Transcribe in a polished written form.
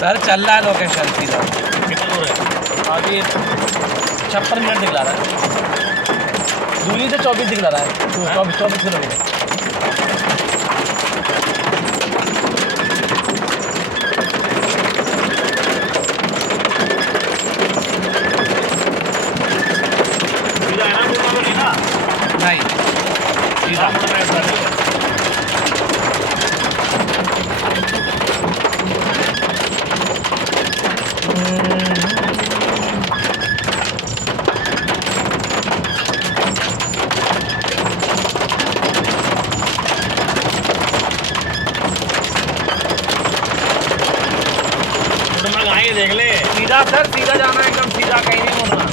Sir चल रहा है लोकेशन सीधा। कितना दूर है? आगे 56 मिनट दिखला रहा है, दूरी से 24 दिखला रहा है, 24 किलोमीटर। सीधा है ना, मुड़ना तो नहीं ना? नहीं सीधा। मुड़ना है सर। देख ले सीधा सर, सीधा जाना है, एकदम सीधा, कहीं नहीं होना।